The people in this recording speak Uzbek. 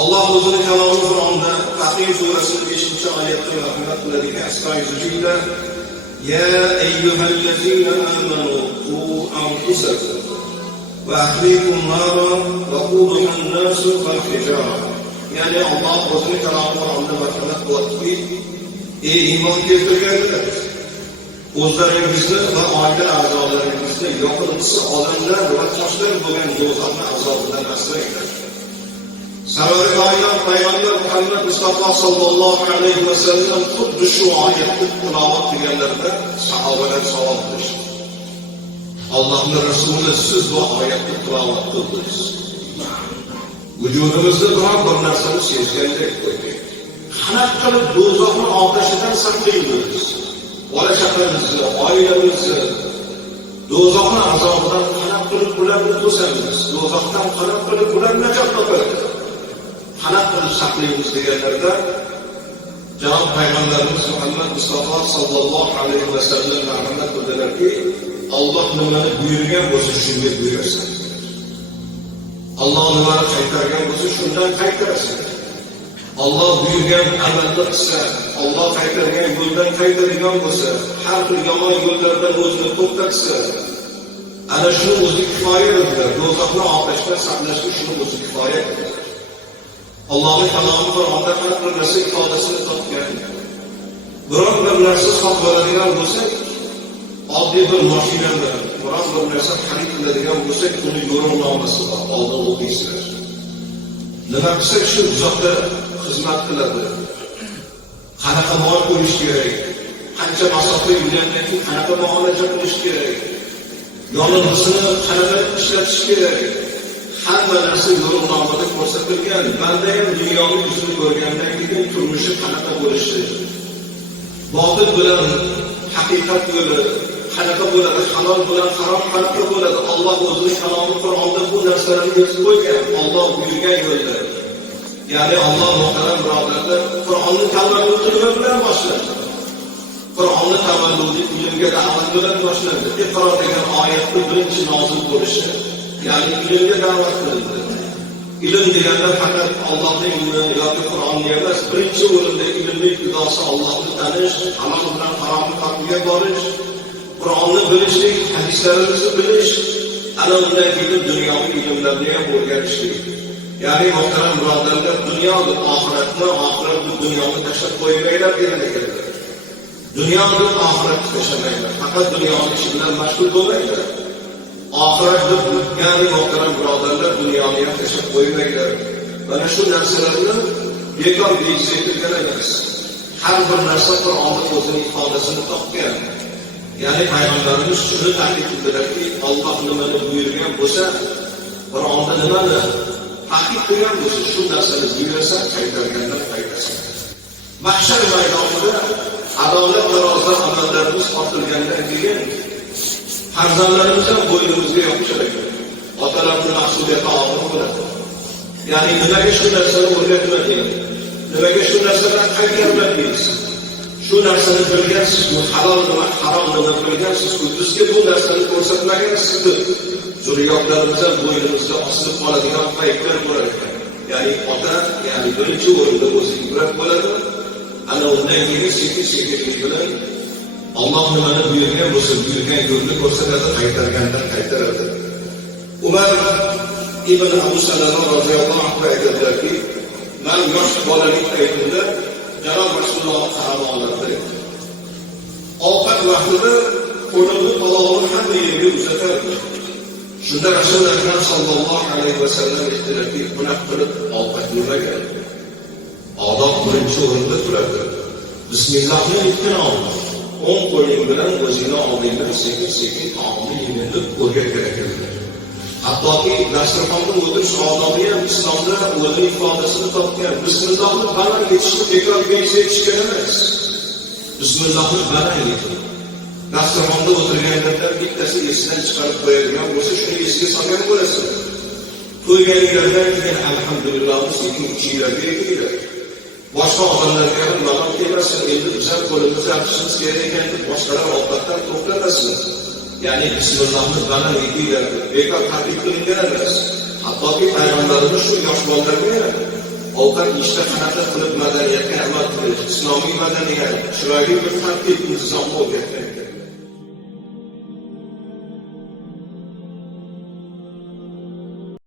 Allah o'zining kalomi Qur'onda Tahrim surasining 5-oyatda marhamat qiladigan astag'firullah ya ayyuhallazina amanu qu anfusakum va ahlikum naran waquduha an-nas wal hijara. Ya'ni Allah o'zining kalomi Qur'onda marhamat qilyapti. Ey iymon keltirganlar, o'zlaringizni va oila a'zolaringizni yoqimsiz odamlar va toshlar bo'lgan do'zaxning azobidan asranglar. Sarvari koinot payg'ambar Muhammad Mustafa sallallohu alayhi va sallam xuddi shu oyatni tilovat qilganlarida sahobalar savol qilishdi. Allohning rasuli siz bu oyatni tilovat qildingiz. Vujudimizda biron bir narsani sezgandek qo'ydik. Qanaqa qilib do'zaxning otashidan saqlaymiz? Bola chaqamizni, oilamizni do'zaxning azobidan qanaqa qilib ularni to'samiz? Do'zaxdan qanaqa qilib ularni najot topamiz? Qanaqa qilib saqlaymiz deganlarda Janob Payg'ambarimiz Muhammad Mustafa sallallohu alayhi va sallam marhamat qildilarki, Alloh nimani buyurgan bo'lsa shunga buyurasan. Alloh nimani qaytargan bo'lsa shundan qaytarasan. Alloh buyurgan amalni qilsa, Alloh qaytargan yo'ldan qaytaradigan bo'lsa, har bir yomon yo'llardan o'zini to'xtatsa, ana shu o'zi kifoyadir. Do'zaxni otashdan saqlashga shu o'zi kifoyadir. Allohning kalomi Qur'onda har bir narsa ifodasini topgan. Biron bir narsa sotib oladigan bo'lsak, oddiy bir mashinani, biron bir narsa xarid qiladigan bo'lsak, uni yo'lnomasi bor, oldin o'qiysizlar. Nima qilsak shu uzoqda xizmat qiladi. Qanaqa mol qo'yish kerak? Qancha masofa yurgandan keyin qanaqa muolaja qilish kerak? Yo'lini qanaqa ishlatish kerak? Hamma narsa yo'lnomada ko'rsatilgan. Banda ham dunyoning yuzini ko'rgandan keyin turmushi qanaqa bo'lishi, botil bilan haqiqat yo'li qanaqa bo'ladi, halol bilan harom qanaqa bo'ladi. Alloh o'zining kalomi Qur'onda bu narsalarni yozib qo'ygan. Alloh buyurgan yo'lda. Ya'ni Alloh muhtaram birodarlar, Qur'onni tavalludi bilan boshladi. Qur'onni tavalludi ilmga da'vat bilan boshladi. Iqro degan oyatning birinchi nozil bo'lishi, ya'ni ilmga da'vat qilindi. Ilm deganda faqat Allohning ilmi yoki Qur'onni emas, birinchi o'rinda ilmning ibtidosi Allohni tanish, halol bilan haromni farqiga borish, Qur'onni bilishlik, hadislarimizni bilish, ana undan keyin dunyoviy ilmlarni ham o'rganishlik. Ya'ni muhtaram birodarlar, dunyoda oxiratni, oxirat bu dunyoni tashlab qo'ymanglar degan ekanlar. Dunyoni oxiratni tashlamaylar. Faqat dunyoning ishi bilan mashg'ul bo'lmanglar. Oxiratni ya'ni muhtaram birodarlar, dunyoni ham tashlab qo'ymanglar. Mana shu narsalarni bekor bejiz etilgan emas. Har bir narsa Qur'onda o'zining ifodasini topgan. Ya'ni payg'ambarimiz shuni ta'kid qildilarki, Alloh nimani buyurgan bo'lsa, Qur'onda nimani taqiq qilgan bo'lsa, shu narsani buyursa, qaytargandan qaytarsin. Mahshar maydonida adolat tarozidan amallarimiz ortilgandan keyin farzandlarimiz ham bo'ynimizga yopishadi. Otalarning mas'uliyati og'ir bo'ladi. Ya'ni nimaga shu narsani o'rgatmadingiz? Nimaga shu narsadan qaytarmadingiz? Shu narsani bilgansiz-ku, halol nima, harom nima bilgansiz-ku, bizga bu narsani ko'rsatmagansiz-ku. Zurriyotlarimiz ham bo'ynimizda osilib qoladigan paytlar bo'lar ekan. Ya'ni ota, ya'ni birinchi o'rinda o'zi ibrat bo'ladi. Ana undan keyin sekin-sekinlik bilan Alloh nimani buyurgan bo'lsa, buyurgan yo'lni ko'rsatadi, qaytargandan qaytaradi. Umar ibn Abu Salama roziyallohu anhu aytadilarki, men yosh bolalik paytimda Janob Rasululloh qaroqlarida ovqat vaqtida qo'limni olovni hamma yerga uzatardi. Shunda Rasululloh Akram sallallohu alayhi va sallam aytdilarki, bunaqa qilib ovqat yemaga. Odob birinchi o'rinda turadi. Bismillahni aytgan oldi. O'ng qo'ling bilan o'zingni oldingdan sekin-sekin taomni yeyin deb o'rgatgan ekanlar. Hattoki dasturxonda o'tirish odobi ham islomda o'zining ifodasini topgan. Bismillahni baland etishni bekor aytishgan emas. Bismillahni baland etib. Dasturxonda o'tirganlardan bittasi esidan chiqarib qo'yadigan bo'lsa, shuni esiga solgan bo'lasiz. To'yganlardan keyin alhamdulillah sekin ichinglarga kiradi. Boshqa odamlarga ham malol kelmasin, endi biz ham qo'limizni artishimiz kerak ekan deb boshqalar ovqatdan to'xtatasiz. Ya'ni bismillahni baland etib bekor taklif qilingan emas. Hattoki payg'ambarimiz shu yosh bolalarga ovqat ishda qanaqa qilib madaniyatga amal qilish, islomiy madaniyat, chiroyli bir tartib intizomni o'rgatmaydi.